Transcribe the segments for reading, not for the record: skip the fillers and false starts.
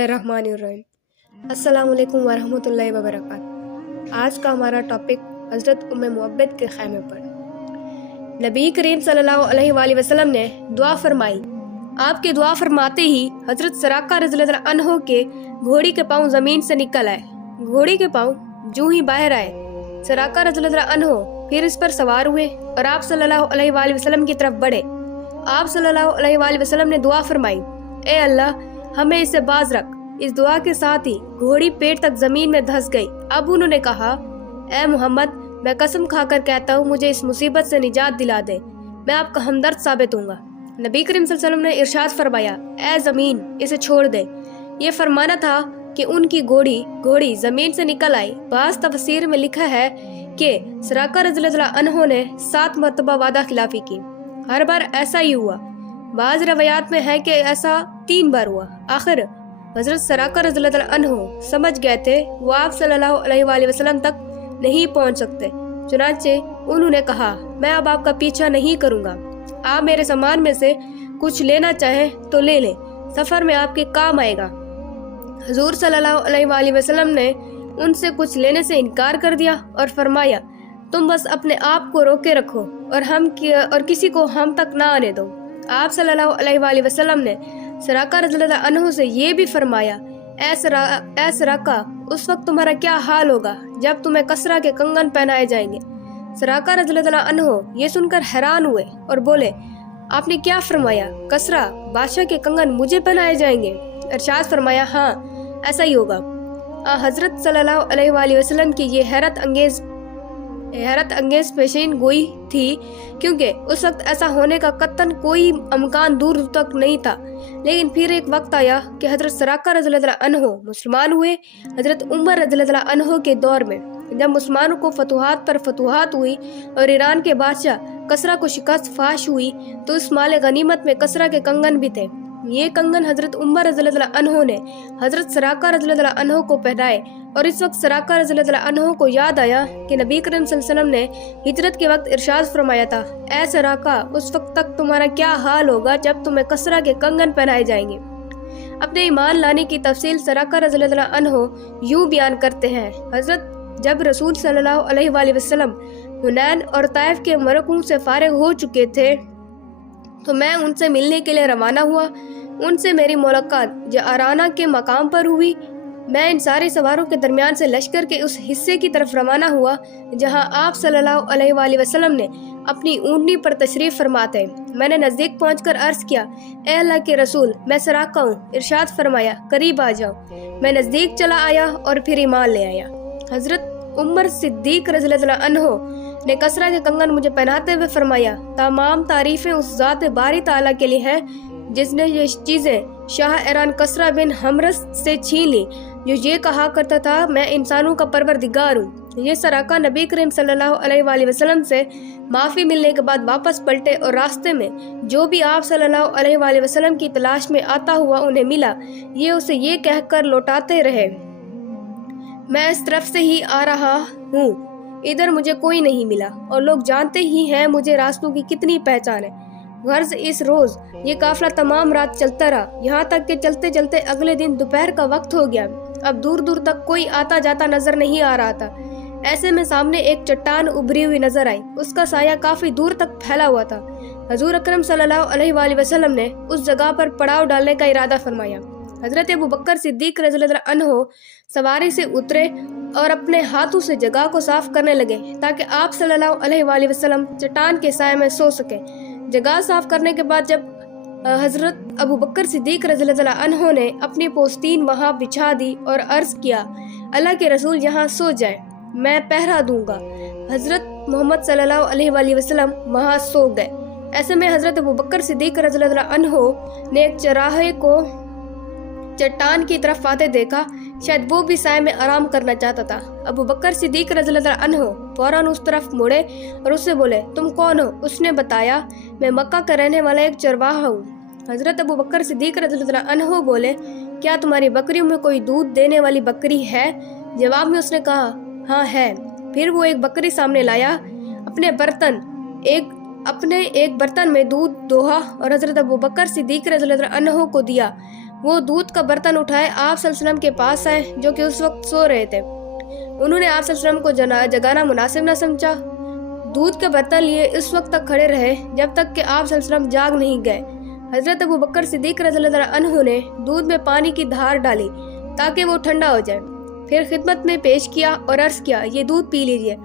रहमानिर्रहीम। अस्सलाम वालेकुम वरहमतुल्लाहि वबरकातुहू। आज का हमारा टॉपिक हज़रत उम्मे मुअब्बद के ख़ैमे पर। नबी करीम सल्लल्लाहु अलैहि वसल्लम ने दुआ फरमाई। आपके दुआ फरमाते ही हज़रत सराका रज़ियल्लाहु अन्हु के घोड़ी के पाँव ज़मीन से निकल आए। घोड़ी के पाँव जूं ही बाहर आए, सराका रज़ियल्लाहु अन्हु फिर इस पर सवार हुए और आप सल्लल्लाहु अलैहि वसल्लम की तरफ बढ़े। आप सल्लल्लाहु अलैहि वसल्लम ने दुआ फरमाई, ए अल्लाह हमें इससे बाज रख। इस दुआ के साथ ही घोड़ी पेट तक जमीन में धंस गई। अब उन्होंने कहा, ए मोहम्मद, मैं कसम खाकर कहता हूँ मुझे इस मुसीबत से निजात दिला दे, मैं आपका हमदर्द साबित हूँगा। नबी करीम सल्लल्लाहु अलैहि वसल्लम ने इरशाद फरमाया, ए जमीन, इसे छोड़ दे। ये फरमाना था कि उनकी घोड़ी जमीन से निकल आई। बाज़ तफसीर में लिखा है कि सराका रज़ियल्लाहु अन्हु ने 7 मरतबा वादा खिलाफी की। हर बार ऐसा ही हुआ। बाज़ रवायात में है कि ऐसा 3 बार हुआ। आखिर हज़रत सराका रज़ियल्लाहु अन्हु समझ गए थे वो आप सल्लल्लाहु अलैहि वसल्लम तक नहीं पहुंच सकते। चुनांचे उन्होंने कहा, मैं अब आपका पीछा नहीं करूंगा। आप मेरे सामान में से कुछ लेना चाहें तो ले लें, सफर में आपके काम आएगा। हुजूर सल्लल्लाहु अलैहि वसल्लम ने उनसे कुछ लेने से इनकार कर दिया और फरमाया, तुम बस अपने आप को रोके रखो और किसी को हम तक ना आने दो। आप सल्लल्लाहु अलैहि वसल्लम ने सराका रज़ियल्लाहु अन्हु से ये भी फरमाया, ए सराका, उस वक्त तुम्हारा क्या हाल होगा जब तुम्हें कसरा के कंगन पहनाए जाएंगे। सराका रज़ियल्लाहु अन्हु ये सुनकर हैरान हुए और बोले, आपने क्या फरमाया? कसरा बादशाह के कंगन मुझे पहनाए जाएंगे? इरशाद फरमाया, हाँ ऐसा ही होगा। हज़रत सल्लल्लाहु अलैहि वसल्लम की ये हैरत अंगेज पेशीन गोई थी, क्योंकि उस वक्त ऐसा होने का कतन कोई अमकान दूर तक नहीं था। लेकिन फिर एक वक्त आया कि हज़रत सराका रज़ियल्लाहु अन्हु मुसलमान हुए। हज़रत उमर रज़ियल्लाहु अन्हु के दौर में जब मुसलमानों को फतुहात पर फतुहात हुई और ईरान के बादशाह कसरा को शिकस्त फाश हुई, तो उस माल गनीमत में कसरा के कंगन भी थे। ये कंगन हज़रत उमर रज़ियल्लाहु अन्हु ने हज़रत सराका रज़ियल्लाहु अन्हु को पहनाए। और इस वक्त सराका रज़ियल्लाहु अन्हु को याद आया कि नबी करीम सल्लल्लाहु अलैहि वसल्लम ने हिजरत के वक्त इरशाद फरमाया था, ए सराका, उस वक्त तक तुम्हारा क्या हाल होगा जब तुम्हें कसरा के कंगन पहनाए जाएंगे। अपने ईमान लाने की तफसील सराका रज़ियल्लाहु अन्हु यूं बयान करते हैं, हज़रत जब रसूल सल्लल्लाहु अलैहि वसल्लम हुनैन और ताइफ के मरकों से फारिग हो चुके थे तो मैं उनसे मिलने के लिए रवाना हुआ। उनसे मेरी मुलाकात जआराना के मकाम पर हुई। मैं इन सारे सवारों के दरमियान से लश्कर के उस हिस्से की तरफ रवाना हुआ जहां आप सल्लल्लाहु अलैहि वसल्लम ने अपनी ऊँटनी पर तशरीफ फरमाते। मैंने नज़दीक पहुंचकर अर्ज किया, ए अल्लाह के रसूल, मैं सराका हूँ। इरशाद फरमाया, करीब आ जाओ। मैं नज़दीक चला आया और फिर ईमान ले आया। हज़रत उमर सिद्दीक रज़ियल्लाहु अन्हु ने कसरा के कंगन मुझे पहनाते हुए फरमाया, तमाम तारीफें उस ज़ात बारी ताला के लिए हैं जिसने ये चीज़ें शाह ईरान कसरा बिन हमरस से छीन ली, जो ये कहा करता था, मैं इंसानों का परवरदिगार हूँ। ये सराका नबी करीम सल्लल्लाहु अलैहि वसल्लम से माफ़ी मिलने के बाद वापस पलटे और रास्ते में जो भी आप सल्लल्लाहु अलैहि वसल्लम की तलाश में आता हुआ उन्हें मिला, ये उसे ये कहकर लौटाते रहे, मैं इस तरफ से ही आ रहा हूँ, इधर मुझे कोई नहीं मिला। और लोग जानते ही हैं मुझे रास्तों की कितनी पहचान है। गर्ज इस रोज ये काफिला तमाम रात चलता रहा, यहाँ तक कि चलते चलते अगले दिन दोपहर का वक्त हो गया। अब दूर दूर तक कोई आता जाता नजर नहीं आ रहा था। ऐसे में सामने एक चट्टान उभरी हुई नजर आई। उसका साया काफी दूर तक फैला हुआ था। हजूर अकरम सल्लल्लाहु अलैहि वसल्लम ने उस जगह पर पड़ाव डालने का इरादा फरमाया। हजरत अबू बकर सिद्दीक रज़ियल्लाहु अन्हु सवारी से उतरे और अपने हाथों से जगह को साफ करने लगे ताकि आप सल्लल्लाहु अलैहि वसल्लम चट्टान के साए में सो सके। जगह साफ करने के बाद जब हजरत अबू बकर सिद्दीक रज़ियल्लाहु अन्हु ने अपनी पोस्तीन वहां बिछा दी और अर्ज किया, अल्लाह के रसूल यहाँ सो जाए, मैं पहरा दूंगा। हजरत मोहम्मद सल्लल्लाहु अलैहि वसल्लम वहां सो गए। ऐसे में हजरत अबू बकर सिद्दीक रज़ियल्लाहु अन्हु ने एक चराहे को चट्टान की तरफ आते देखा, शायद वो भी साए में आराम करना चाहता था। अबू बकर सिद्दीक रज़ियल्लाहु अन्हु फौरन उस तरफ मुड़े और उससे बोले, तुम कौन हो? उसने बताया, मैं मक्का का रहने वाला एक चरवाहा हूँ। हजरत अबू बकर सिद्दीक रज़ियल्लाहु अन्हु बोले, क्या तुम्हारी बकरियों में कोई दूध देने वाली बकरी है? जवाब में उसने कहा, हाँ है। फिर वो एक बकरी सामने लाया, अपने एक बर्तन में दूध दोहा और हजरत अबू बकर सिद्दीक रज़ियल्लाहु अन्हु को दिया। وہ دودھ کا برتن اٹھائے آپ صلی اللہ علیہ وسلم کے پاس آئے جو کہ اس وقت سو رہے تھے۔ انہوں نے آپ صلی اللہ علیہ وسلم کو جگانا مناسب نہ سمجھا۔ دودھ کا برتن لیے اس وقت تک کھڑے رہے جب تک کہ آپ صلی اللہ علیہ وسلم جاگ نہیں گئے۔ حضرت ابو بکر صدیق رضی اللہ عنہ نے دودھ میں پانی کی دھار ڈالی تاکہ وہ ٹھنڈا ہو جائے، پھر خدمت میں پیش کیا اور عرض کیا، یہ دودھ پی لیجئے۔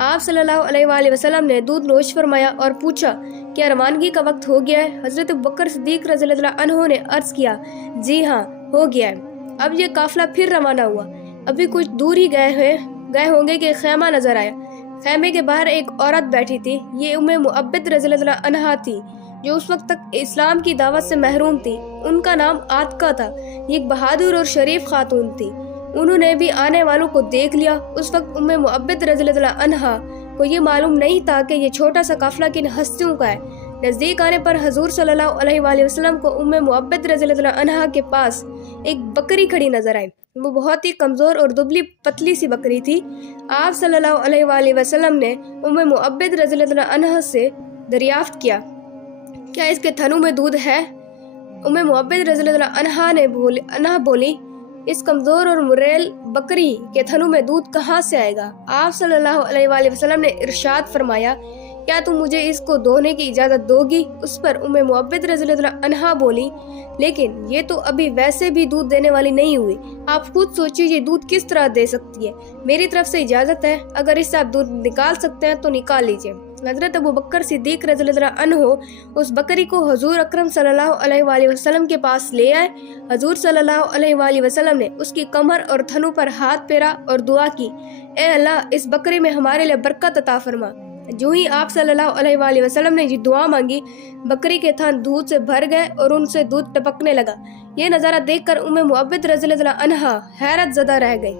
آپ صلی اللہ علیہ وآلہ وسلم نے دودھ نوش فرمایا اور پوچھا، کیا روانگی کا وقت ہو گیا ہے؟ حضرت ابو بکر صدیق رضی اللہ عنہ نے عرض کیا، جی ہاں ہو گیا ہے۔ اب یہ قافلہ پھر روانہ ہوا۔ ابھی کچھ دور ہی گئے ہوں گے کہ خیمہ نظر آیا۔ خیمے کے باہر ایک عورت بیٹھی تھی، یہ ام معبد رضی اللہ عنہا تھی جو اس وقت تک اسلام کی دعوت سے محروم تھی۔ ان کا نام عاتقہ تھا، یہ ایک بہادر اور شریف خاتون تھی۔ انہوں نے بھی آنے والوں کو دیکھ لیا۔ اس وقت ام معبد رضی اللہ عنہا کو یہ معلوم نہیں تھا کہ یہ چھوٹا سا قافلہ کن ہستیوں کا ہے۔ نزدیک آنے پر حضور صلی اللہ علیہ وآلہ وسلم کو ام معبد رضی اللہ عنہا کے پاس ایک بکری کھڑی نظر آئی۔ وہ بہت ہی کمزور اور دبلی پتلی سی بکری تھی۔ آپ صلی اللہ علیہ وآلہ وسلم نے ام معبد رضی اللہ عنہا سے دریافت کیا، کیا اس کے تھنوں میں دودھ ہے؟ ام معبد رضی اللہ عنہا بولی، اس کمزور اور مریل بکری کے تھنوں میں دودھ کہاں سے آئے گا؟ آپ صلی اللہ علیہ وآلہ وسلم نے ارشاد فرمایا، کیا تم مجھے اس کو دھونے کی اجازت دو گی؟ اس پر ام معبد رضی اللہ عنہا بولی، لیکن یہ تو ابھی ویسے بھی دودھ دینے والی نہیں ہوئی، آپ خود سوچیے یہ دودھ کس طرح دے سکتی ہے۔ میری طرف سے اجازت ہے، اگر اس سے آپ دودھ نکال سکتے ہیں تو نکال لیجیے۔ حضرت ابو بکر صدیق رضی اللہ عنہ اس بکری کو حضور اکرم صلی اللہ علیہ وآلہ وسلم کے پاس لے آئے۔ حضور صلی اللہ علیہ وآلہ وسلم نے اس کی کمر اور تھنوں پر ہاتھ پھیرا اور دعا کی، اے اللہ اس بکری میں ہمارے لیے برکت عطا فرما۔ جو ہی آپ صلی اللہ علیہ وآلہ وسلم نے یہ دعا مانگی، بکری کے تھن دودھ سے بھر گئے اور ان سے دودھ ٹپکنے لگا۔ یہ نظارہ دیکھ کر ام معبد رضی اللہ عنہا حیرت زدہ رہ گئی۔